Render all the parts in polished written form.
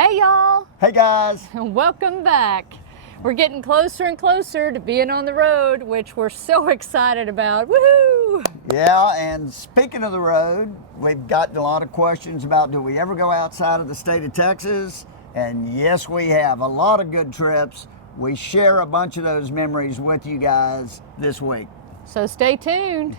Hey y'all! Hey guys! Welcome back. We're getting closer and closer to being on the road, which we're so excited about. Woohoo! Yeah, and speaking of the road, we've gotten a lot of questions about do we ever go outside of the state of Texas? And yes, we have. A lot of good trips. We share a bunch of those memories with you guys this week. So stay tuned.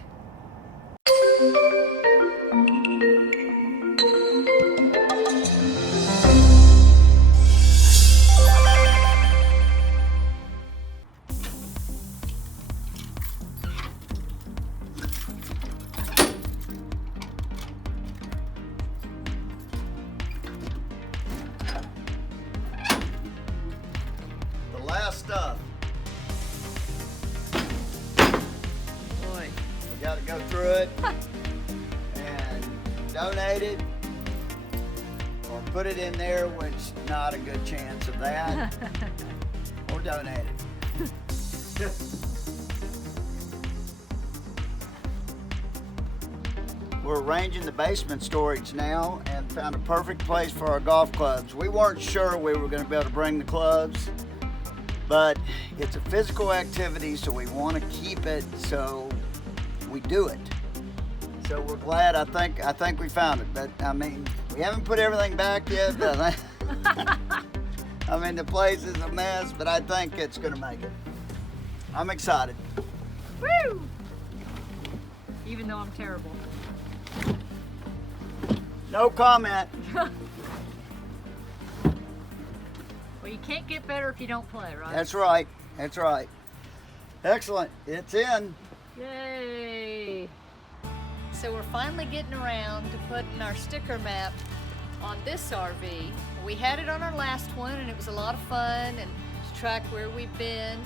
The last stuff. Boy. We got to go through it and donate it or put it in there, which not a good chance of that, or donate it. We're arranging the basement storage now and found a perfect place for our golf clubs. We weren't sure we were going to be able to bring the clubs, but it's a physical activity, so we want to keep it, so we do it. So we're glad. I think we found it, but I mean, we haven't put everything back yet. But I mean, the place is a mess, but I think it's going to make it. I'm excited. Woo! Even though I'm terrible. No comment. Well, you can't get better if you don't play, right? That's right. That's right. Excellent. It's in. Yay! So we're finally getting around to putting our sticker map on this RV. We had it on our last one and it was a lot of fun and to track where we've been.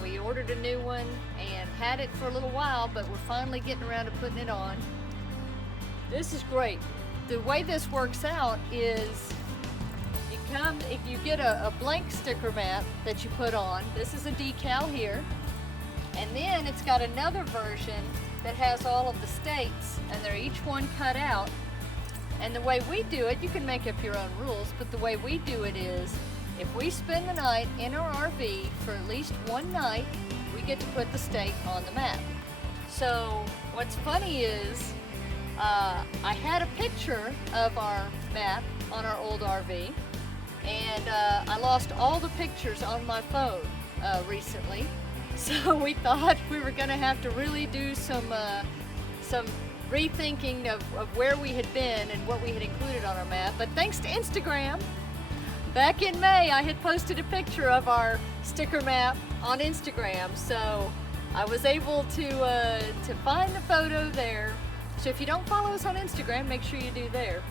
We ordered a new one and had it for a little while, but we're finally getting around to putting it on. This is great. The way this works out is if you get a blank sticker map that you put on, this is a decal here, and then it's got another version that has all of the states, and they're each one cut out. And the way we do it, you can make up your own rules, but the way we do it is, if we spend the night in our RV for at least one night, we get to put the state on the map. So what's funny is, I had a picture of our map on our old RV, and I lost all the pictures on my phone recently. So we thought we were going to have to really do some rethinking of where we had been and what we had included on our map. But thanks to Instagram, back in May I had posted a picture of our sticker map on Instagram. So I was able to find the photo there. So if you don't follow us on Instagram, make sure you do there.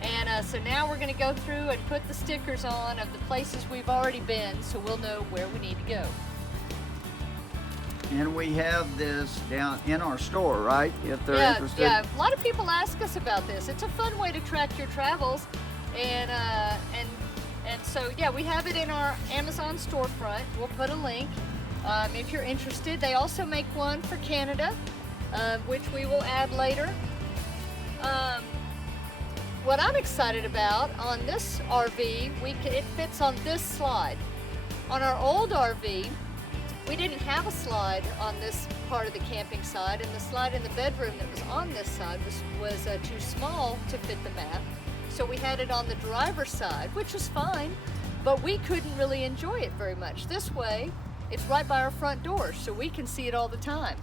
And so now we're going to go through and put the stickers on of the places we've already been, so we'll know where we need to go. And we have this down in our store, right? If they're interested. Yeah, a lot of people ask us about this. It's a fun way to track your travels, and so yeah, we have it in our Amazon storefront. We'll put a link if you're interested. They also make one for Canada, which we will add later. What I'm excited about on this RV, it fits on this slide. On our old RV, we didn't have a slide on this part of the camping side, and the slide in the bedroom that was on this side was too small to fit the map. So we had it on the driver's side, which was fine, but we couldn't really enjoy it very much. This way, it's right by our front door, so we can see it all the time.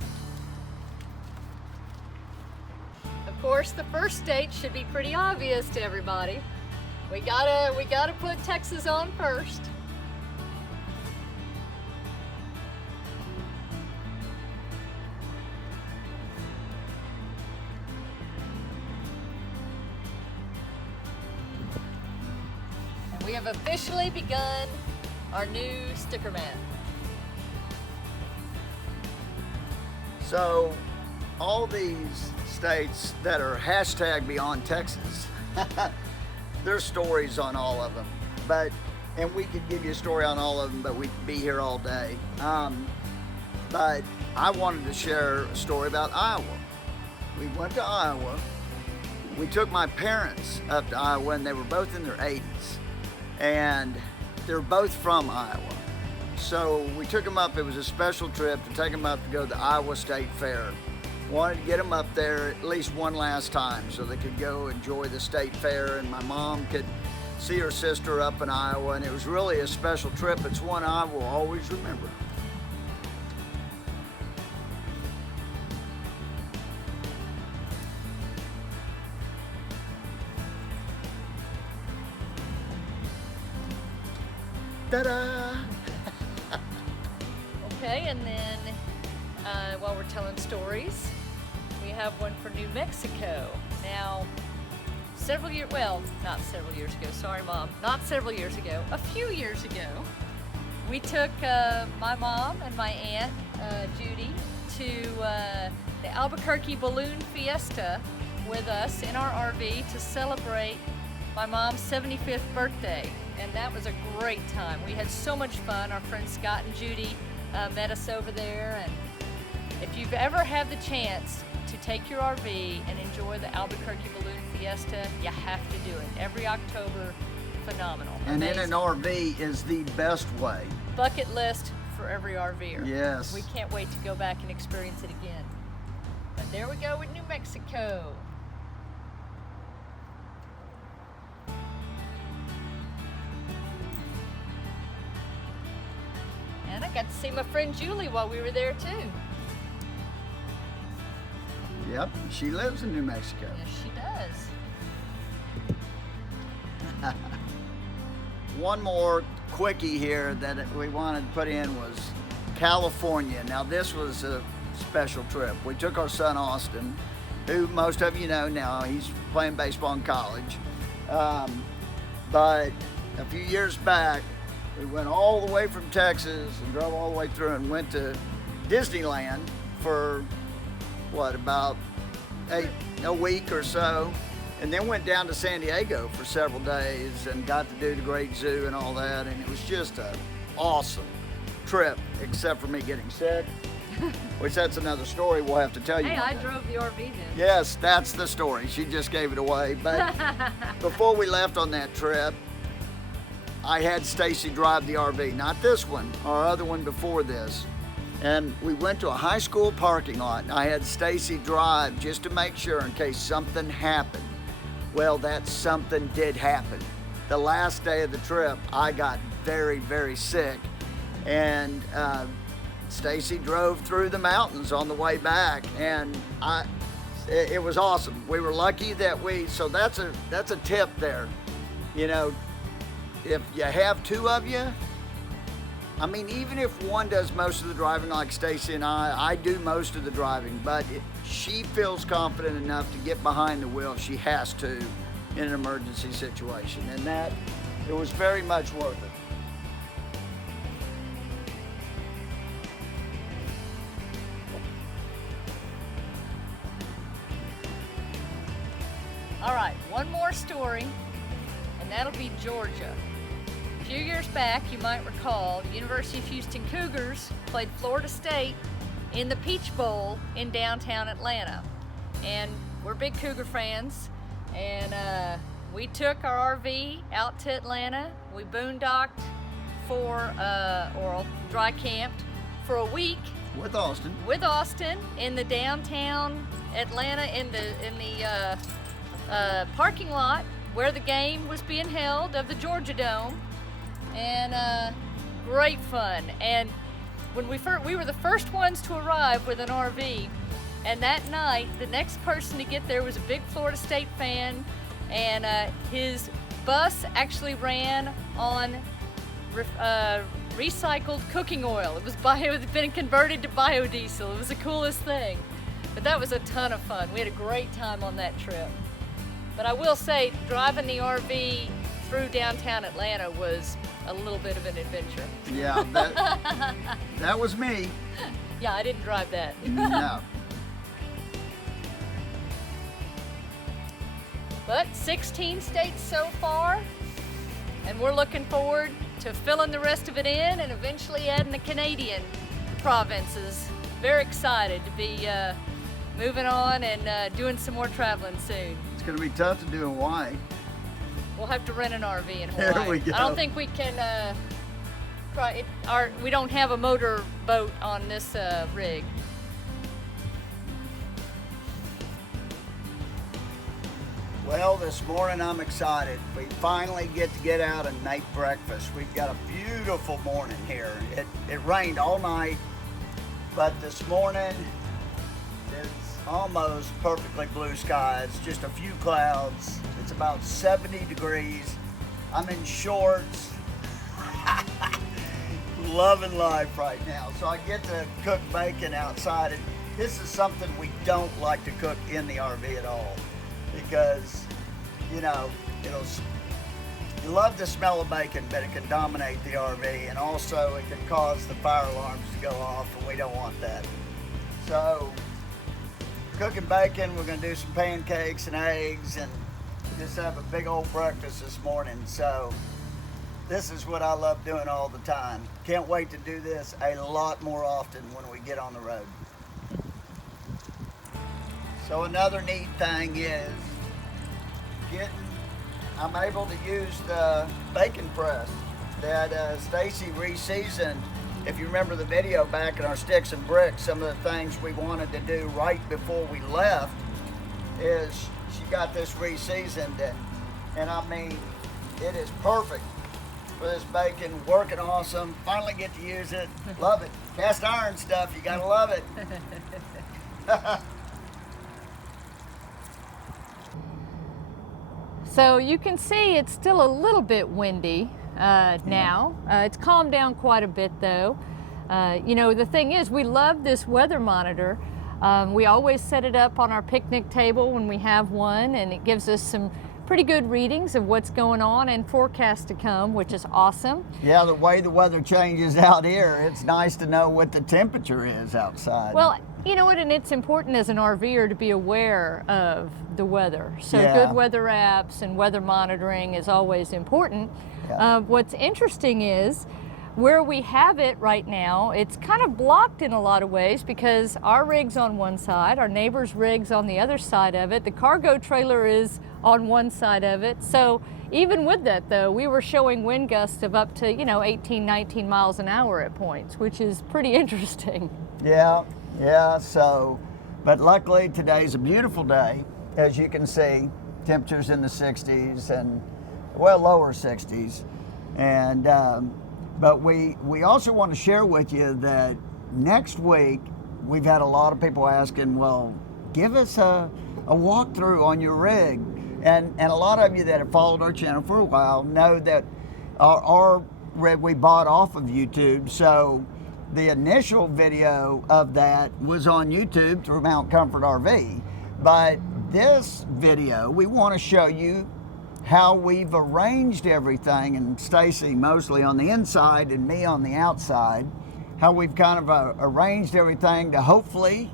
Of course, the first state should be pretty obvious to everybody. We gotta put Texas on first. We have officially begun our new sticker map. So, all these states that are hashtag Beyond Texas, there's stories on all of them. And we could give you a story on all of them, but we'd be here all day. But I wanted to share a story about Iowa. We went to Iowa we took my parents up to Iowa, and they were both in their 80s, and they're both from Iowa. So we took them up. It was a special trip to take them up to go to the Iowa State Fair. Wanted to get them up there at least one last time so they could go enjoy the state fair, and my mom could see her sister up in Iowa, and it was really a special trip. It's one I will always remember. Ta-da! Okay, and then while we're telling stories, we have one for New Mexico. Now, not several years ago, sorry Mom, not several years ago, a few years ago, we took my mom and my aunt, Judy, to the Albuquerque Balloon Fiesta with us in our RV to celebrate my mom's 75th birthday. And that was a great time. We had so much fun. Our friends Scott and Judy met us over there. And if you've ever had the chance to take your RV and enjoy the Albuquerque Balloon Fiesta, you have to do it. Every October, phenomenal. And amazing. in an RV is the best way. Bucket list for every RVer. Yes. We can't wait to go back and experience it again. But there we go with New Mexico. And I got to see my friend Julie while we were there too. Yep, she lives in New Mexico. Yes, she does. One more quickie here that we wanted to put in was California. Now this was a special trip. We took our son Austin, who most of you know now, he's playing baseball in college. But a few years back, we went all the way from Texas and drove all the way through and went to Disneyland for about a week or so, and then went down to San Diego for several days and got to do the Great Zoo and all that, and it was just an awesome trip, except for me getting sick, which that's another story we'll have to tell you. Hey, one I day. drove the RV then. Yes, that's the story. She just gave it away. But before we left on that trip, I had Stacy drive the RV, not this one, our other one before this. And we went to a high school parking lot, and I had Stacy drive just to make sure in case something happened. Well, that something did happen. The last day of the trip, I got very, very sick, and Stacy drove through the mountains on the way back, and it was awesome. We were lucky that so that's a tip there. You know, if you have two of you, I mean, even if one does most of the driving like Stacy and I do most of the driving, but she feels confident enough to get behind the wheel if she has to in an emergency situation, and it was very much worth it. All right, one more story, and that'll be Georgia. A few years back, you might recall, the University of Houston Cougars played Florida State in the Peach Bowl in downtown Atlanta. And we're big Cougar fans, and we took our RV out to Atlanta. We boondocked or dry camped for a week With Austin. in the downtown Atlanta in the parking lot where the game was being held of the Georgia Dome, and great fun. And when we were the first ones to arrive with an RV, and that night the next person to get there was a big Florida State fan, and his bus actually ran on recycled cooking oil. It had been converted to biodiesel. It was the coolest thing. But that was a ton of fun. We had a great time on that trip. But I will say, driving the RV through downtown Atlanta was a little bit of an adventure. Yeah, that was me. Yeah, I didn't drive that. No. But 16 states so far, and we're looking forward to filling the rest of it in and eventually adding the Canadian provinces. Very excited to be moving on and doing some more traveling soon. It's going to be tough to do in Hawaii. We'll have to rent an RV in Hawaii. There we go. I don't think we can. We don't have a motor boat on this rig. Well, this morning I'm excited. We finally get to get out and make breakfast. We've got a beautiful morning here. It rained all night, but this morning it's almost perfectly blue skies, just a few clouds. It's about 70 degrees. I'm in shorts. Loving life right now. So I get to cook bacon outside, and this is something we don't like to cook in the RV at all, because you love the smell of bacon, but it can dominate the RV, and also it can cause the fire alarms to go off, and we don't want that. So cooking bacon, we're going to do some pancakes and eggs and just have a big old breakfast this morning. So this is what I love doing all the time. Can't wait to do this a lot more often when we get on the road. So another neat thing is I'm able to use the bacon press that Stacy reseasoned. If you remember the video back in our Sticks and Bricks, some of the things we wanted to do right before we left is she got this reseasoned, and I mean, it is perfect for this bacon, working awesome. Finally get to use it, love it. Cast iron stuff, you gotta love it. So you can see it's still a little bit windy now. It's calmed down quite a bit though. The thing is, we love this weather monitor. We always set it up on our picnic table when we have one, and it gives us some pretty good readings of what's going on and forecast to come, which is awesome. Yeah, the way the weather changes out here, it's nice to know what the temperature is outside. Well, you know what, and it's important as an RVer to be aware of the weather. So Yeah. good weather apps and weather monitoring is always important. Yeah. What's interesting is where we have it right now, it's kind of blocked in a lot of ways because our rig's on one side, our neighbor's rig's on the other side of it, the cargo trailer is on one side of it. So even with that though, we were showing wind gusts of up to 18, 19 miles an hour at points, which is pretty interesting. Yeah, so, but luckily today's a beautiful day. As you can see, temperatures in the 60s and, well, lower 60s. And, but we also want to share with you that next week, we've had a lot of people asking, well, give us a walkthrough on your rig. And a lot of you that have followed our channel for a while know that our rig we bought off of YouTube. So the initial video of that was on YouTube through Mount Comfort RV. But this video, we want to show you how we've arranged everything, and Stacy mostly on the inside and me on the outside, how we've kind of arranged everything to hopefully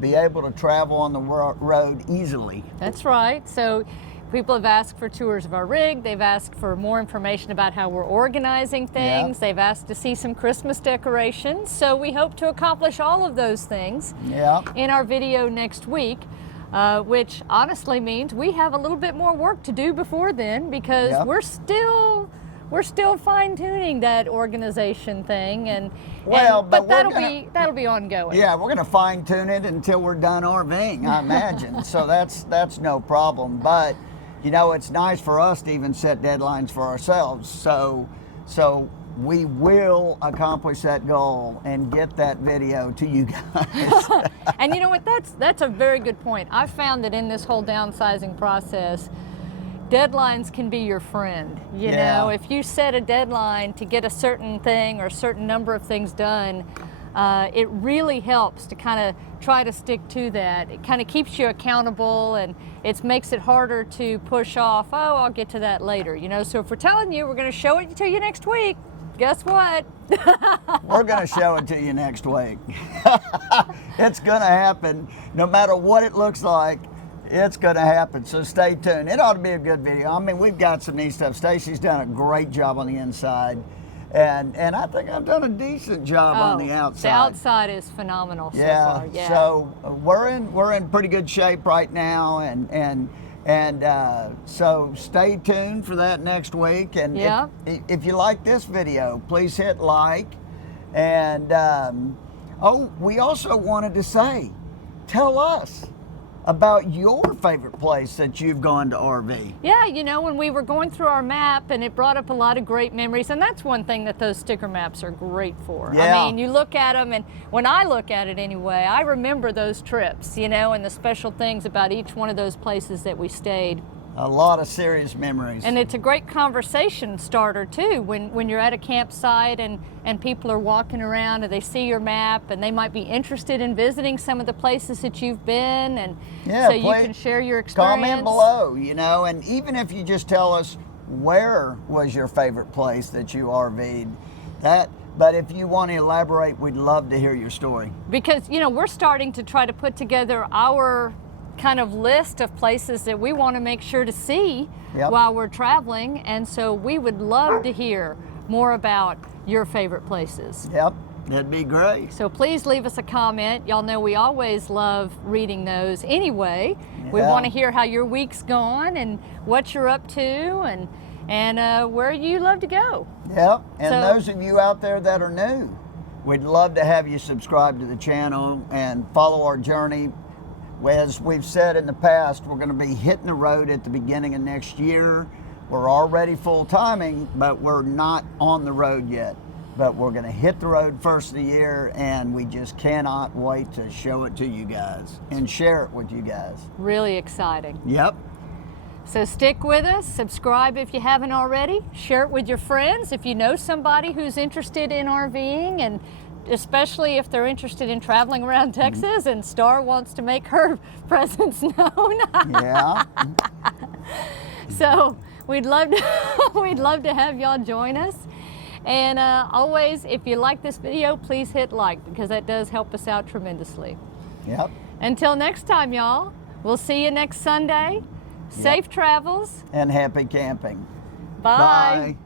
be able to travel on the road easily. That's right. So people have asked for tours of our rig. They've asked for more information about how we're organizing things. Yeah. They've asked to see some Christmas decorations. So we hope to accomplish all of those things in our video next week, which honestly means we have a little bit more work to do before then, because we're still fine-tuning that organization thing, but that'll be ongoing. Yeah, we're gonna fine-tune it until we're done RVing, I imagine. So that's no problem. But it's nice for us to even set deadlines for ourselves. So we will accomplish that goal and get that video to you guys. And you know what? That's a very good point. I've found that in this whole downsizing process, deadlines can be your friend. You know, if you set a deadline to get a certain thing or a certain number of things done, it really helps to kind of try to stick to that. It kind of keeps you accountable, and it makes it harder to push off, oh, I'll get to that later. So if we're telling you we're going to show it to you next week, guess what? We're going to show it to you next week. It's going to happen. No matter what it looks like, it's going to happen. So stay tuned. It ought to be a good video. I mean, we've got some neat stuff. Stacy's done a great job on the inside. And I think I've done a decent job on the outside. The outside is phenomenal so far. Yeah. So we're in pretty good shape right now, and And so stay tuned for that next week. And Yeah. if you like this video, please hit like. And oh, we also wanted to say, tell us about your favorite place that you've gone to RV. Yeah, you know, when we were going through our map, and it brought up a lot of great memories, and that's one thing that those sticker maps are great for. Yeah. I mean, you look at them, and when I look at it anyway, I remember those trips, you know, and the special things about each one of those places that we stayed. A lot of serious memories. And it's a great conversation starter too, when you're at a campsite and people are walking around and they see your map and they might be interested in visiting some of the places that you've been, and Yeah, so you please can share your experience. comment below, you know, and even if you just tell us where was your favorite place that you RV'd, but if you want to elaborate, we'd love to hear your story. Because, you know, we're starting to try to put together our kind of list of places that we want to make sure to see while we're traveling, and so we would love to hear more about your favorite places. Yep, that'd be great. So please leave us a comment. Y'all know we always love reading those anyway. We Yeah. want to hear how your week's gone and what you're up to, and where you love to go. Yep, and So- those of you out there that are new, we'd love to have you subscribe to the channel and follow our journey. As we've said in the past, we're going to be hitting the road at the beginning of next year. We're already full timing, but we're not on the road yet. But we're going to hit the road first of the year, and we just cannot wait to show it to you guys and share it with you guys. Really exciting. Yep. So stick with us, subscribe if you haven't already, share it with your friends if you know somebody who's interested in RVing, and especially if they're interested in traveling around Texas, and Star wants to make her presence known. Yeah. So we'd love to have y'all join us. And always, if you like this video, please hit like, because that does help us out tremendously. Yep. Until next time, y'all, we'll see you next Sunday. Safe travels. And happy camping. Bye. Bye.